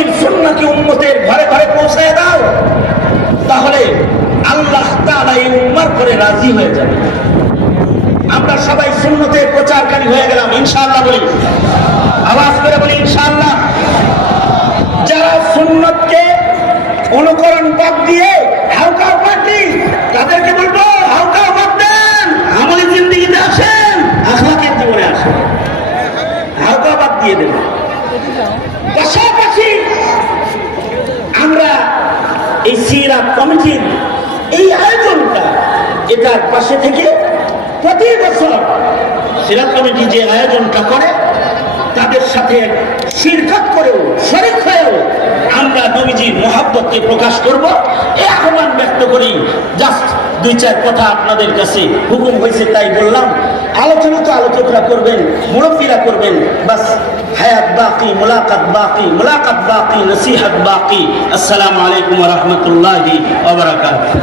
নবীর সুন্নাহকে উম্মতের ঘরে ঘরে পৌঁছায় দাও, তাহলে আল্লাহ তাআলা এই উম্মার করে রাজি হয়ে যাবে। আমরা সবাই সুন্নতের প্রচারকারী হয়ে গেলাম ইনশাআল্লাহ বলি, আওয়াজ করে বলি ইনশাআল্লাহ। যারা সুন্নতকে অনুকরণ বাদ দিয়ে হালকা বাদ দিই, তাদেরকে বলবো হালকা বাদ দেন, আমলি জিন্দেগিতে আসেন, আখলাকের জীবনে আসেন, হালকা বাদ দিয়ে দেন। পাশাপাশি আমরা এই সিরাত কমিটির এই আয়োজনটা, এটার পাশে থেকে প্রতি বছর সিরাত কমিটি যে আয়োজনটা করে তাদের সাথে শিরকত করেও শরীক হয়েও আমরা নবীজির মহব্বতকে প্রকাশ করব, এই আহ্বান ব্যক্ত করি। জাস্ট দুই চার কথা আপনাদের কাছে হুকুম হয়েছে তাই বললাম। আলোচনা তো আলোচকরা করবেন, মুরব্বীরা করবেন, বাস হায়াত বাকি, মুলাকাত বাকি, মুলাকাত বাকি, নসিহত বাকি। আসসালামু আলাইকুম ওয়া রাহমাতুল্লাহি ওয়া বারাকাতুহু।